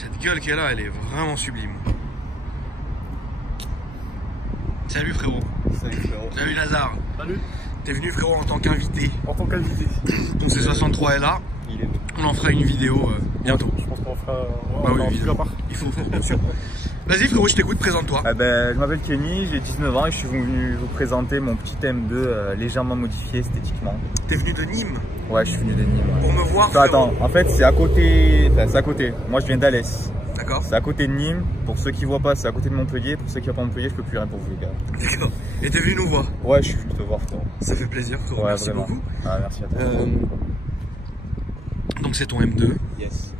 Cette gueule qu'elle a, elle est vraiment sublime. Salut frérot. Salut frérot. Salut Lazare. Salut. T'es venu frérot en tant qu'invité. En tant qu'invité. Ton C63 est là. Il est bon. On en fera une vidéo bientôt. Je pense qu'on fera Bah oui, en évidemment. part. Il faut, bien sûr. Vas-y frérot, je t'écoute, présente-toi. Je m'appelle Kenny, j'ai 19 ans et je suis venu vous présenter mon petit M2 légèrement modifié esthétiquement. T'es venu de Nîmes? Ouais, je suis venu de Nîmes. Ouais. Pour me voir Enfin, frérot. attends, en fait c'est à côté, enfin c'est à côté. Moi je viens d'Alès. D'accord. C'est à côté de Nîmes. Pour ceux qui voient pas, c'est à côté de Montpellier. Pour ceux qui voient pas Montpellier, je peux plus rien pour vous les gars. D'accord. Et t'es venu nous voir? Ouais, je suis venu te voir frérot. Ça fait plaisir frérot, Ouais, merci vraiment. beaucoup. Ah, merci à toi. Donc c'est ton M2. Yes.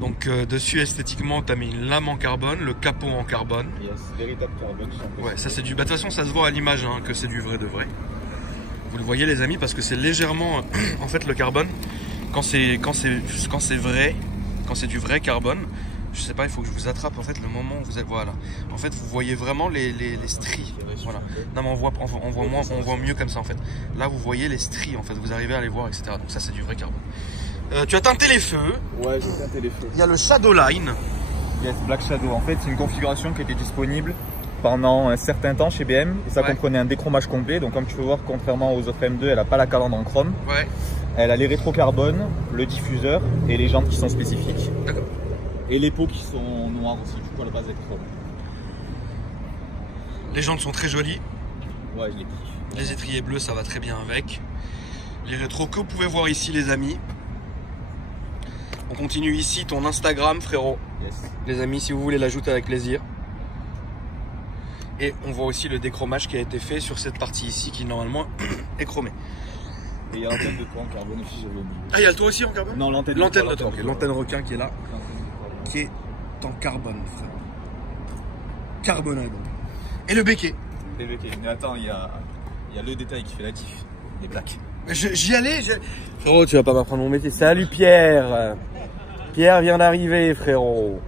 Donc dessus esthétiquement t'as mis une lame en carbone, le capot en carbone. Yes, véritable carbone. Ouais, ça c'est du... Bah, de toute façon ça se voit à l'image hein, que c'est du vrai de vrai. Vous le voyez les amis parce que c'est légèrement... en fait le carbone, quand c'est vrai, quand c'est du vrai carbone, je sais pas, il faut que je vous attrape en fait le moment où vous êtes... Voilà. En fait vous voyez vraiment les stries. Voilà. Non mais on voit mieux comme ça en fait. Là vous voyez les stries en fait, vous arrivez à les voir etc. Donc ça c'est du vrai carbone. Tu as teinté les feux. Ouais, j'ai teinté les feux. Il y a le Shadowline. Yes, Black Shadow. En fait, c'est une configuration qui était disponible pendant un certain temps chez BM et ça comprenait un déchromage complet. Donc, comme tu peux voir, contrairement aux autres M2, elle n'a pas la calandre en chrome. Ouais. Elle a les rétrocarbones, le diffuseur et les jantes qui sont spécifiques. D'accord. Et les pots qui sont noirs aussi, du coup, à la base, avec chrome. Les jantes sont très jolies. Ouais, il est pris. Les étriers bleus, ça va très bien avec. Les rétros que vous pouvez voir ici, les amis. On continue ici ton Instagram, frérot. Yes. Les amis, si vous voulez l'ajouter avec plaisir. Et on voit aussi le déchromage qui a été fait sur cette partie ici qui normalement est chromée. Et il y a l'antenne de toit en carbone aussi, j'avais oublié. Ah, il y a le toit aussi en carbone? Non, l'antenne de toit, ok. L'antenne requin qui est là, qui est en carbone, frère. Carbone. Et le béquet. Mais attends, il y a le détail qui fait la diff. Les plaques. J'y allais. Frérot, tu vas pas m'apprendre mon métier. Salut Pierre. Pierre vient d'arriver, frérot.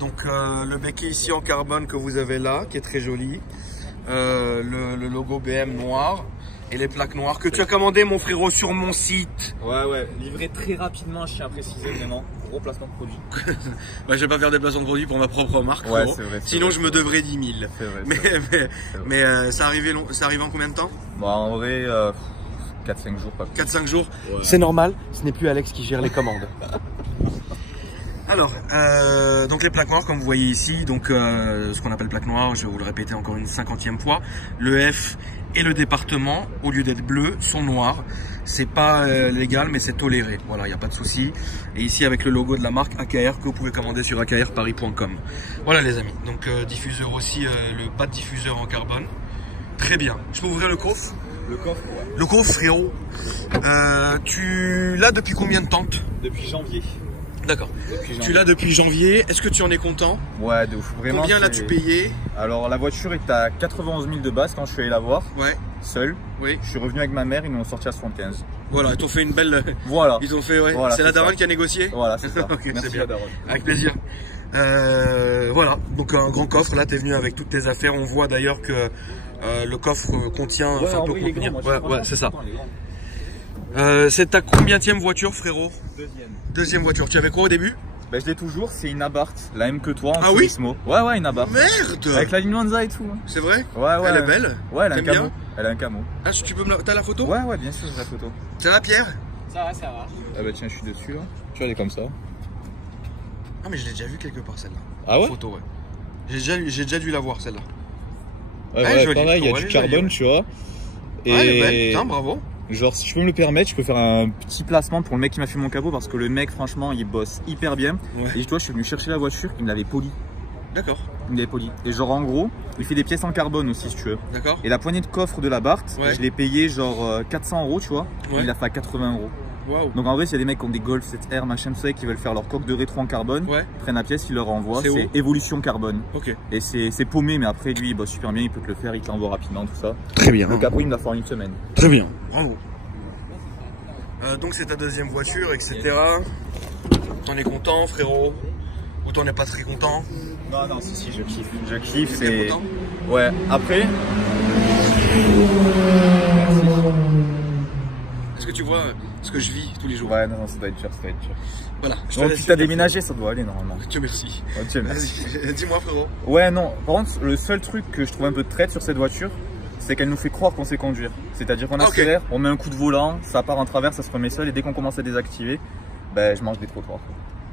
Donc le béquet ici en carbone que vous avez là, qui est très joli. Le logo BM noir. Et les plaques noires que tu as commandé, mon frérot, sur mon site. Ouais, livré très rapidement, je tiens à préciser vraiment. Gros placement de produit. Bah, je vais pas faire des placements de produits pour ma propre marque. Ouais, frérot. c'est vrai. Sinon, je me devrais 10 000. C'est vrai. Mais ça arrivait en combien de temps? Bon, en vrai, 4-5 jours, pas plus. 4-5 jours. Ouais. C'est normal, ce n'est plus Alex qui gère les commandes. Alors, donc les plaques noires, comme vous voyez ici, donc ce qu'on appelle plaque noire, je vais vous le répéter encore une 50e fois, le F et le département, au lieu d'être bleu, sont noirs. C'est pas légal, mais c'est toléré. Voilà, il n'y a pas de souci. Et ici, avec le logo de la marque AKR, que vous pouvez commander sur akrparis.com. Voilà les amis, donc diffuseur aussi, le bas de diffuseur en carbone. Très bien. Je peux ouvrir le coffre? Le coffre, ouais. Le coffre, frérot. Tu l'as depuis combien de temps? Depuis janvier. D'accord. Tu l'as depuis janvier. Est-ce que tu en es content? Ouais, de ouf. Vraiment. Combien l'as-tu payé? Alors, la voiture est à 91 000 de base quand je suis allé la voir. Ouais. Seul. Oui. Je suis revenu avec ma mère, ils m'ont sorti à 75. Voilà, ils t'ont fait une belle. Voilà. Ils ont fait, ouais. Voilà, c'est la c'est ça. daronne qui a négocié? Voilà, c'est ça. Ok, Merci c'est bien. la daronne. Avec plaisir. Voilà, donc un grand coffre. Là, t'es venu avec toutes tes affaires. On voit d'ailleurs que le coffre contient. Ouais, enfin, peut oui, contenir. grand, moi, Ouais, c'est ça. content, il est grand. C'est ta combienième voiture, frérot? Deuxième voiture. Tu avais quoi au début? Ben, je l'ai toujours, c'est une Abarth, la même que toi en Ah oui Turismo. Ouais, une Abarth. Merde! Avec la ligne Wanza et tout. Hein. C'est vrai? Ouais. Elle est belle? Ouais, elle a un T'aimes bien? camo. Elle a un camo. Ah, tu peux me t'as la photo? Ouais, bien sûr, j'ai la photo. Ça va, Pierre? Ça va. Ah bah tiens, je suis dessus là. Tu vois, elle est comme ça. Ah, mais je l'ai déjà vue quelque part, celle-là. Ah ouais? Photo, ouais. J'ai déjà dû la voir, celle-là. Ouais, jolie, pareil, il y a ouais, du elle est carbone, jolie, ouais. tu vois. Et Ah, elle est belle. Putain, bravo. genre, si je peux me le permettre, je peux faire un petit placement pour le mec qui m'a fait mon capot parce que le mec, franchement, il bosse hyper bien. Ouais. Et tu vois, je suis venu chercher la voiture, il me l'avait poli. D'accord. Il me l'avait poli. Et genre, en gros, il fait des pièces en carbone aussi, si tu veux. D'accord. Et la poignée de coffre de la Barth, Ouais. je l'ai payé genre 400 €, tu vois. Ouais. Il a fait à 80 €. Waouh. Donc en vrai, s'il y a des mecs qui ont des Golf 7R, machin, tout ça, et qui veulent faire leur coque de rétro en carbone, Ouais. ils prennent la pièce, ils leur renvoient. C'est C'est où? Évolution Carbone. Ok. Et c'est paumé, mais après, lui, il bosse super bien, il peut te le faire, il te l'envoie rapidement, tout ça. Très bien. Le capot, il me l'a fait en une semaine. Très bien. Bravo. Donc c'est ta deuxième voiture, etc. T'en es content, frérot? Ou t'en es pas très content? Non, si, je kiffe. Je kiffe, T'es c'est. content? Ouais, après. Est-ce que tu vois ce que je vis tous les jours. Ouais, non, ça doit être dur, ça doit être dur. Voilà. Donc tu t'as déménagé, ça doit aller normalement. Dieu merci. Oh, Dieu merci. Vas-y, dis-moi frérot. Ouais, non, par contre, le seul truc que je trouve un peu de traite sur cette voiture, c'est qu'elle nous fait croire qu'on sait conduire. C'est-à-dire qu'on accélère, on met un coup de volant, ça part en travers, ça se remet seul, et dès qu'on commence à désactiver, ben je mange des trottoirs.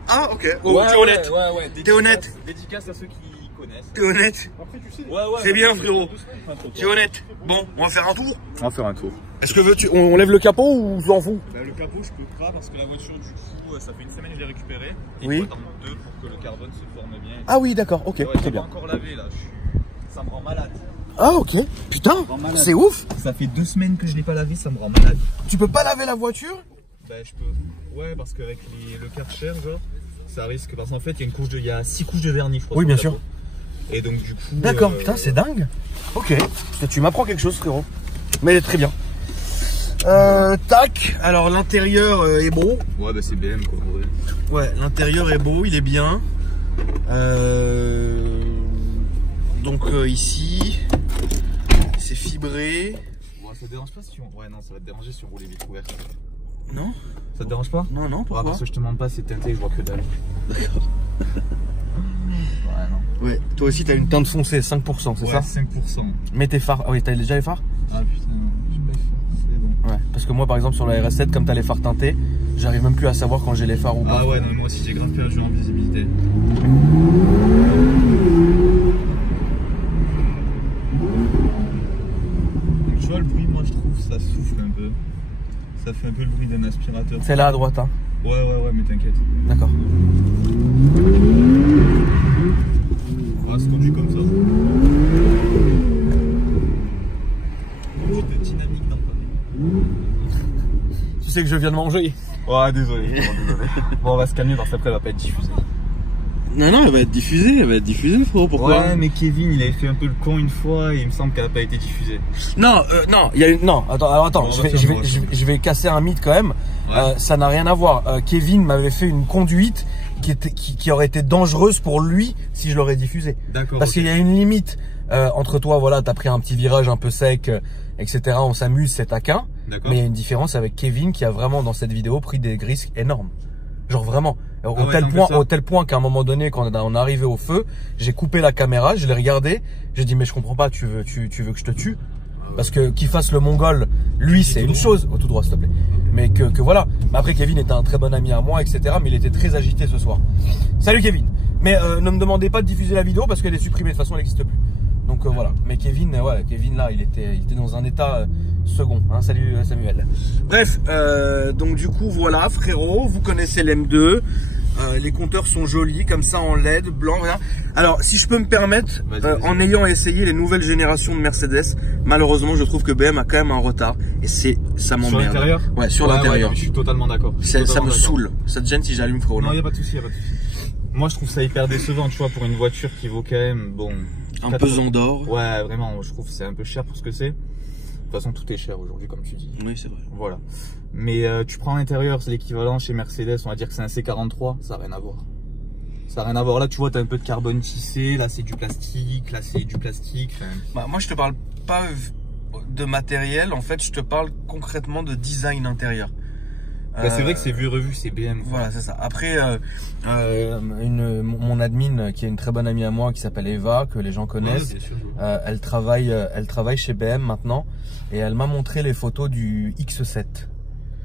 Ah ok, oh, t'es honnête. Ouais. T'es honnête. Dédicace à ceux qui connaissent. T'es honnête. Après, tu sais. C'est bien frérot. T'es honnête. Bon, on va faire un tour. On va faire un tour. Est-ce que veux-tu, on lève le capot ou tu t'en fous? Le capot, je peux pas parce que la voiture, du coup, ça fait une semaine que je l'ai récupérée. Et oui. il faut attendre 2 pour que le carbone se forme bien. Ah oui, d'accord, ok, ouais, très bien. Je encore lavé là, ça me rend malade. Ah ok, putain, c'est ouf. Ça fait 2 semaines que je l'ai pas lavé, ça me rend malade. Tu peux pas laver la voiture? Bah je peux. Ouais, parce qu'avec le Karcher, genre, ça risque. Parce qu'en fait, il y a 6 couches de vernis, je crois. Oui, bien sûr. Et donc du coup. D'accord, putain, c'est dingue. Ok, tu m'apprends quelque chose, frérot. Mais très bien. Tac, alors l'intérieur est beau. Ouais, bah c'est BM quoi, en vrai. Ouais, l'intérieur est beau, il est bien. Donc ici, c'est fibré. Ouais, ça te dérange pas si on. Ouais, non, ça va te déranger si on roule les vitres ouvertes. Non? Ça te dérange pas? Non, non, pourquoi? Ouais, parce que je te demande pas, c'est teinté, je vois que dalle. D'accord. Ouais, non. Ouais, toi aussi t'as une teinte foncée, 5%, c'est ça? 5%. Mais tes phares, ah oui, t'as déjà les phares? Ah putain, non, j'ai pas les phares, c'est bon. Ouais, parce que moi par exemple sur la RS7, comme t'as les phares teintés, j'arrive même plus à savoir quand j'ai les phares ou pas. Ah ouais, non, mais moi aussi j'ai grave perdu en visibilité. Donc tu vois le bruit, moi je trouve ça souffle un peu. Ça fait un peu le bruit d'un aspirateur. C'est là à droite, hein? Ouais, mais t'inquiète. D'accord. Ah, se conduit comme ça. Petite dynamique dans Paris. Tu sais que je viens de manger. Ouais, désolé, désolé. Bon, on va se calmer parce qu'après elle va pas être diffusée. Non, elle va être diffusée, frérot, pourquoi? Ouais, mais Kevin, il avait fait un peu le con une fois et il me semble qu'elle n'a pas été diffusée. Non, il y a une... Non, attends, je vais casser un mythe quand même. Ouais. Ça n'a rien à voir. Kevin m'avait fait une conduite qui aurait été dangereuse pour lui si je l'aurais diffusée. D'accord. Parce qu'il y a une limite entre toi, voilà, t'as pris un petit virage un peu sec, etc. On s'amuse, c'est taquin. Mais il y a une différence avec Kevin qui a vraiment dans cette vidéo pris des risques énormes. Genre vraiment. Au tel point qu'à un moment donné, quand on est arrivé au feu, j'ai coupé la caméra, je l'ai regardé, j'ai dit mais je comprends pas, tu veux que je te tue? Parce que qu'il fasse le mongol, lui c'est une chose, tout droit s'il te plaît. Mais que voilà. Après Kevin était un très bon ami à moi, etc. Mais il était très agité ce soir. Salut Kevin. Mais ne me demandez pas de diffuser la vidéo parce qu'elle est supprimée, de toute façon elle n'existe plus. Donc voilà. Mais Kevin là, il était dans un état second. Hein, salut Samuel. Bref, donc du coup voilà frérot, vous connaissez l'M2. Les compteurs sont jolis comme ça en LED, blanc, rien. Alors si je peux me permettre, en ayant essayé les nouvelles générations de Mercedes, malheureusement je trouve que BM a quand même un retard. Et ça m'emmerde. Sur l'intérieur? Ouais, sur l'intérieur. Ouais, je suis totalement d'accord. Ça me saoule. Ça te gêne si j'allume frérot? Non, il n'y a pas de souci, Moi je trouve ça hyper décevant, tu vois, pour une voiture qui vaut quand même, bon... Un pesant d'or. Ouais, vraiment, je trouve que c'est un peu cher pour ce que c'est. De toute façon, tout est cher aujourd'hui, comme tu dis. Oui, c'est vrai. Voilà. Mais tu prends l'intérieur, c'est l'équivalent chez Mercedes, on va dire que c'est un C43, ça n'a rien à voir. Ça n'a rien à voir. Là, tu vois, tu as un peu de carbone tissé, là, c'est du plastique, là, c'est du plastique. Bah, moi, je te parle pas de matériel, en fait, je te parle concrètement de design intérieur. C'est vrai que c'est vu et revu, c'est BM. Voilà, c'est ça. Après, mon admin, qui est une très bonne amie à moi, qui s'appelle Eva, que les gens connaissent, elle travaille chez BM maintenant, et elle m'a montré les photos du X7.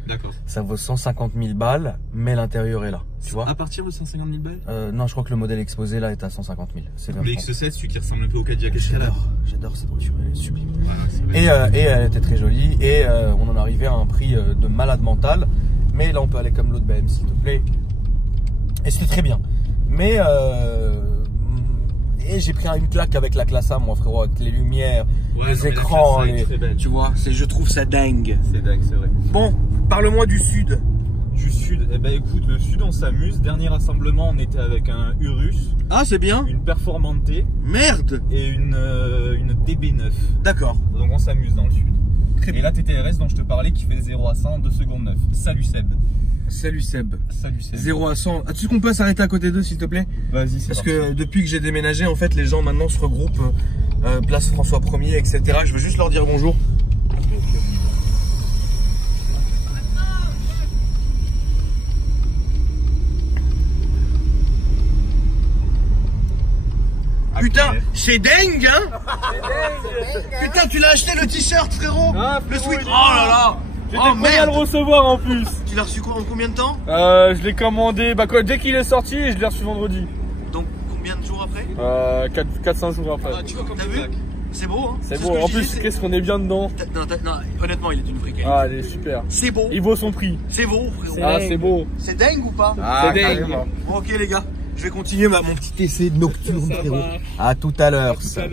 D'accord. Ça vaut 150 000 balles, mais l'intérieur est là. Tu vois? À partir de 150 000 balles? Non, je crois que le modèle exposé là est à 150 000. C'est bien. Le X7, celui qui ressemble un peu au Cadillac Escalade. J'adore cette voiture, elle est sublime. Voilà, et elle était très jolie, et on en arrivait à un prix de malade mental. Mais là, on peut aller comme l'autre BM, s'il te plaît. Et c'était très bien. Mais et j'ai pris une claque avec la classe A, moi, frérot, avec les lumières, les écrans. Tu vois, je trouve ça dingue. C'est dingue, c'est vrai. Bon, parle-moi du sud. Du sud, eh ben écoute, le sud, on s'amuse. Dernier rassemblement, on était avec un Urus. Ah, c'est bien. Une Performante. Merde. Et une DB9. D'accord. Donc on s'amuse dans le sud. Et la TTRS dont je te parlais qui fait 0 à 100 en 2 secondes 9. Salut Seb. Salut Seb. Salut Seb. 0 à 100. As-tu qu'on peut s'arrêter à côté d'eux s'il te plaît? Vas-y, c'est parce que depuis que j'ai déménagé, en fait, les gens maintenant se regroupent place François 1er, etc. Je veux juste leur dire bonjour. Putain, c'est dingue, hein. Putain, tu l'as acheté le t-shirt, frérot. Ah, le sweat. frérot, Oh là là. J'étais prêt à le recevoir en plus. Tu l'as reçu en combien de temps? Je l'ai commandé dès qu'il est sorti et je l'ai reçu vendredi. Donc combien de jours après? 4-5 jours après. Ah, tu vois, t'as vu? C'est beau, hein. C'est beau, en plus qu'est-ce qu'on est bien dedans. Non, honnêtement, il est d'une vraie qualité. Ah, il est super. C'est beau. Il vaut son prix. C'est beau, frérot. Ah, c'est beau. C'est dingue ou pas? Ah, c'est dingue. Bon, ok les gars, je vais continuer mon petit essai de nocturne, frérot. À tout à l'heure. C'est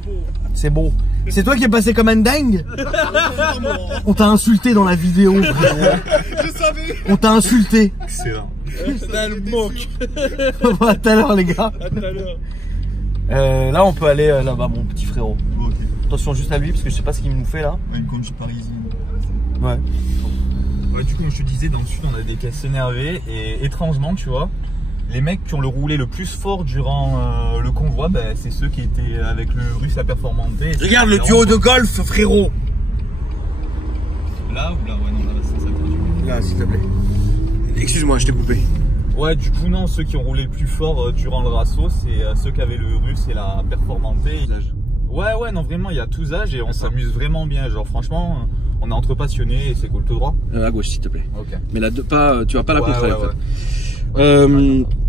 beau. C'est beau. C'est toi qui es passé comme un dingue? On t'a insulté dans la vidéo, frérot. Je savais. On t'a insulté. Excellent. C'était le manque. À tout à l'heure les gars. À tout à l'heure. Là on peut aller là-bas mon petit frérot. Ok. Attention juste à lui parce que je sais pas ce qu'il nous fait là. Une conduite parisienne. Ouais. Ouais, du coup, comme je te disais, dans le sud, on a des caisses énervées et étrangement, tu vois, les mecs qui ont le roulé le plus fort durant le convoi, ben, c'est ceux qui étaient avec le russe à performanter. Regarde le duo de golf, frérot. Là ou là? Ouais, non, là, c'est ça. Là, s'il te plaît. Excuse-moi, je t'ai coupé. Ouais, du coup, non, ceux qui ont roulé le plus fort durant le rasso, c'est ceux qui avaient le russe et la performanté. Ouais, non, vraiment, il y a tous âges et on s'amuse vraiment bien. Genre, franchement, on est entre passionnés et c'est cool. Tout droit? À gauche, s'il te plaît. Ok. Mais là, tu vas pas la Ouais, contrôler ouais, en fait.